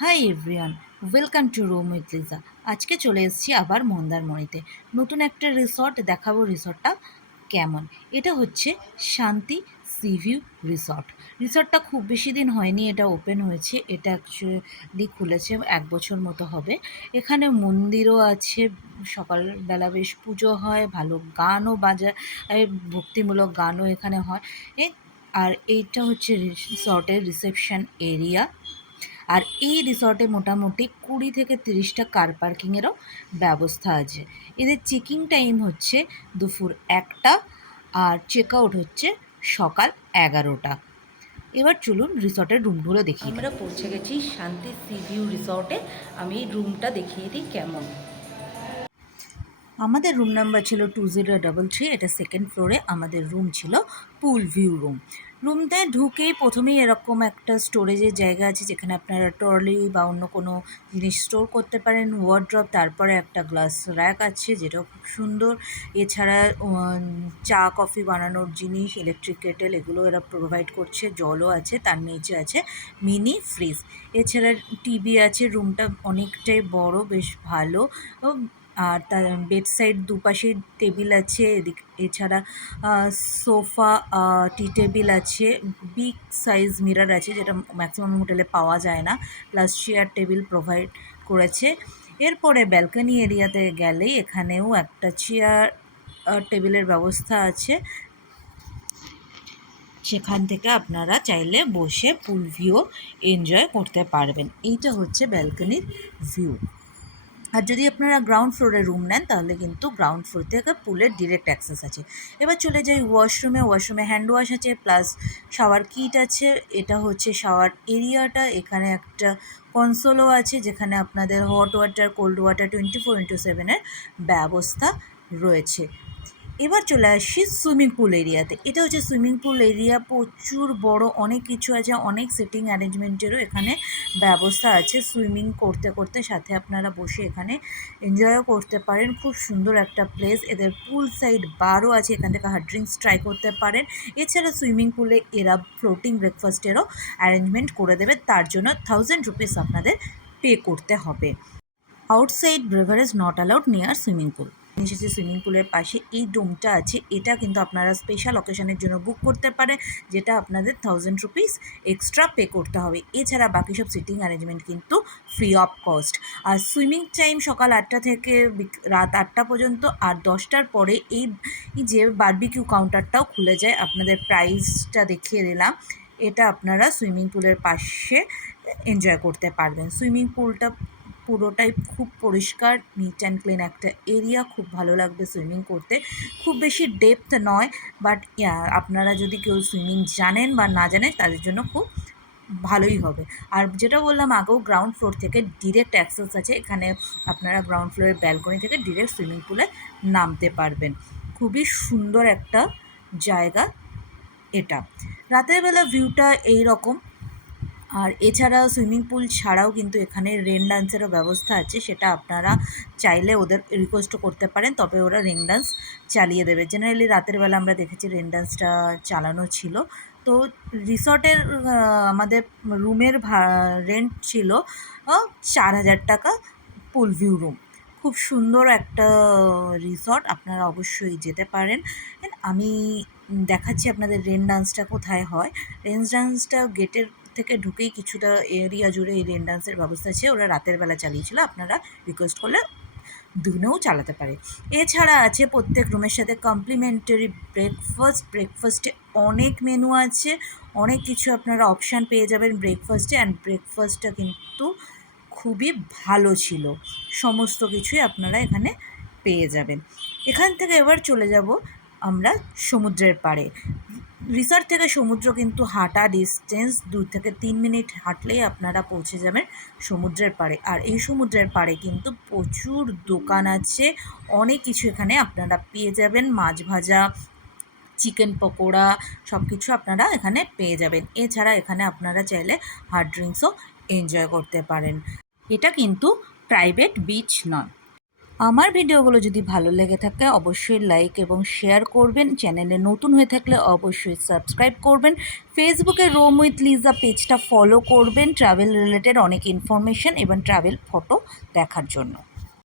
Hi everyone, welcome to room with Liza. আজকে চলে এসেছি আবার মন্দারমণিতে নতুন একটা রিসর্ট দেখাবো। রিসর্টটা কেমন? এটা হচ্ছে শান্তি সি ভিউ রিসর্ট। রিসর্টটা খুব বেশি দিন হয়নি, এটা ওপেন হয়েছে। এটা অ্যাকচুয়ালি খুলেছে 1 বছর মতো হবে। এখানে মন্দিরও আছে, সকালবেলা বেশ পুজো হয়, ভালো গানও বাজায়, ভক্তিমূলক গানও এখানে হয়। আর এইটা হচ্ছে রিসর্টের রিসেপশন এরিয়া। আর এই রিসর্টে মোটামুটি 20 থেকে 30টা কার পার্কিংয়েরও ব্যবস্থা আছে। এদের চেকিং টাইম হচ্ছে দুপুর 1টা আর চেক আউট হচ্ছে সকাল 11টা। এবার চলুন রিসর্টের রুমগুলো দেখি। আমরা পৌঁছে গেছি শান্তি সি ভিউ রিসর্টে। আমি রুমটা দেখিয়ে দিই কেমন। আমাদের রুম নাম্বার ছিল 2033। এটা সেকেন্ড ফ্লোরে আমাদের রুম ছিল, পুল ভিউ রুম। রুমটায় ঢুকেই প্রথমেই এরকম একটা স্টোরেজের জায়গা আছে, যেখানে আপনারা ট্রলি বা অন্য কোনো জিনিস স্টোর করতে পারেন, ওয়ার্ড্রপ। তারপরে একটা গ্লাস র্যাক আছে, যেটাও খুব সুন্দর। এছাড়া চা কফি বানানোর জিনিস, ইলেকট্রিক কেটেল, এগুলো এরা প্রোভাইড করছে। জলও আছে, তার নিচে আছে মিনি ফ্রিজ। এছাড়া টিভি আছে। রুমটা অনেকটাই বড়, বেশ ভালো। আর তার বেড সাইড দুপাশে টেবিল আছে। এছাড়া সোফা, টি টেবিল আছে, বিগ সাইজ মিরর আছে, যেটা ম্যাক্সিমাম হোটেলে পাওয়া যায় না। প্লাস চেয়ার টেবিল প্রোভাইড করেছে। এরপরে ব্যালকনি এরিয়াতে গেলেই এখানেও একটা চেয়ার টেবিলের ব্যবস্থা আছে, সেখান থেকে আপনারা চাইলে বসে পুল ভিউ এনজয় করতে পারবেন। এইটা হচ্ছে ব্যালকনির ভিউ। আর যদি আপনারা গ্রাউন্ড ফ্লোরে রুম নেন, তাহলে কিন্তু গ্রাউন্ড ফ্লোর থেকে পুলের ডিরেক্ট অ্যাক্সেস আছে। এবার চলে যাই ওয়াশরুমে হ্যান্ড ওয়াশ আছে, প্লাস শাওয়ার কিট আছে। এটা হচ্ছে শাওয়ার এরিয়াটা। এখানে একটা কনসোলও আছে, যেখানে আপনাদের হট ওয়াটার, কোল্ড ওয়াটার 24/7 ব্যবস্থা রয়েছে। এবার চলে আসি সুইমিং পুল এরিয়াতে। এটা হচ্ছে সুইমিং পুল এরিয়া, প্রচুর বড়, অনেক কিছু আছে, অনেক সিটিং অ্যারেঞ্জমেন্টেরও এখানে ব্যবস্থা আছে। সুইমিং করতে করতে সাথে আপনারা বসে এখানে এনজয়ও করতে পারেন। খুব সুন্দর একটা প্লেস। এদের পুল সাইড বারও আছে, এখান থেকে হার্ড ড্রিঙ্কস ট্রাই করতে পারেন। এছাড়া সুইমিং পুলে এরা ফ্লোটিং ব্রেকফাস্টেরও অ্যারেঞ্জমেন্ট করে দেবে, তার জন্য 1000 রুপিস আপনাদের পে করতে হবে। Outside beverage not allowed near swimming pool. এসেছে সুইমিং পুলের পাশে এই ডোমটা আছে। এটা কিন্তু আপনারা স্পেশাল অকেশনের জন্য বুক করতে পারে, যেটা আপনাদের 1000 রুপিস এক্সট্রা পে করতে হবে। এছাড়া বাকি সব সিটিং অ্যারেঞ্জমেন্ট কিন্তু ফ্রি অফ কস্ট। আর সুইমিং টাইম সকাল 8টা থেকে রাত 8টা পর্যন্ত। আর 10টার পরে এই যে বারবিকিউ কাউন্টারটাও খুলে যায়। আপনাদের প্রাইসটা দেখিয়ে দিলাম। এটা আপনারা সুইমিং পুলের পাশে এনজয় করতে পারবেন। সুইমিং পুলটা পুরোটাই খুব পরিষ্কার, নিট অ্যান্ড ক্লিন একটা এরিয়া। খুব ভালো লাগবে সুইমিং করতে। খুব বেশি ডেপথ নয়, বাট আপনারা যদি কেউ সুইমিং জানেন বা না জানেন, তাদের জন্য খুব ভালোই হবে। আর যেটা বললাম আগেও, গ্রাউন্ড ফ্লোর থেকে ডিরেক্ট অ্যাক্সেস আছে। এখানে আপনারা গ্রাউন্ড ফ্লোরের ব্যালকনি থেকে ডিরেক্ট সুইমিং পুলে নামতে পারবেন। খুবই সুন্দর একটা জায়গা এটা। রাতের বেলা ভিউটা এই রকম। আর এছাড়া সুইমিং পুল ছাড়াও কিন্তু এখানে রেন ডান্সেরও ব্যবস্থা আছে। সেটা আপনারা চাইলে ওদের রিকোয়েস্টও করতে পারেন, তবে ওরা রেন ডান্স চালিয়ে দেবে। জেনারেলি রাতের বেলা আমরা দেখেছি রেন ডান্সটা চালানো ছিল। তো রিসর্টের আমাদের রুমের রেন্ট ছিল 4000 টাকা, পুল ভিউ রুম। খুব সুন্দর একটা রিসর্ট, আপনারা অবশ্যই যেতে পারেন। আমি দেখাচ্ছি আপনাদের রেন ডান্সটা কোথায় হয়। রেন ডান্সটা গেটের থেকে ঢুকেই কিছুটা এরিয়া জুড়ে এই রেন ডান্সের ব্যবস্থা আছে। ওরা রাতের বেলা চালিয়েছিল, আপনারা রিকোয়েস্ট করলে দিনেও চালাতে পারে। এছাড়া আছে প্রত্যেক রুমের সাথে কমপ্লিমেন্টারি ব্রেকফাস্টে অনেক মেনু আছে, অনেক কিছু আপনারা অপশান পেয়ে যাবেন ব্রেকফাস্টে। অ্যান্ড ব্রেকফাস্টটা কিন্তু খুবই ভালো ছিল, সমস্ত কিছুই আপনারা এখানে পেয়ে যাবেন। এখান থেকে এবার চলে যাব আমরা সমুদ্রের পাড়ে। রিসর্ট থেকে সমুদ্র কিন্তু হাঁটা ডিস্টেন্স, 2 থেকে 3 মিনিট হাঁটলেই আপনারা পৌঁছে যাবেন সমুদ্রের পাড়ে। আর এই সমুদ্রের পাড়ে কিন্তু প্রচুর দোকান আছে, অনেক কিছু এখানে আপনারা পেয়ে যাবেন। মাছ ভাজা, চিকেন পকোড়া, সব কিছু আপনারা এখানে পেয়ে যাবেন। এছাড়া এখানে আপনারা চাইলে হার্ড ড্রিঙ্কসও এনজয় করতে পারেন। এটা কিন্তু প্রাইভেট বিচ নয়। আমার ভিডিওগুলো যদি ভালো লেগে থাকে অবশ্যই লাইক এবং শেয়ার করবেন। চ্যানেলে নতুন হয়ে থাকলে অবশ্যই সাবস্ক্রাইব করবেন। ফেসবুকে রোম উইথ লিজা পেজটা ফলো করবেন ট্রাভেল রিলেটেড অনেক ইনফরমেশন এবং ট্রাভেল ফটো দেখার জন্য।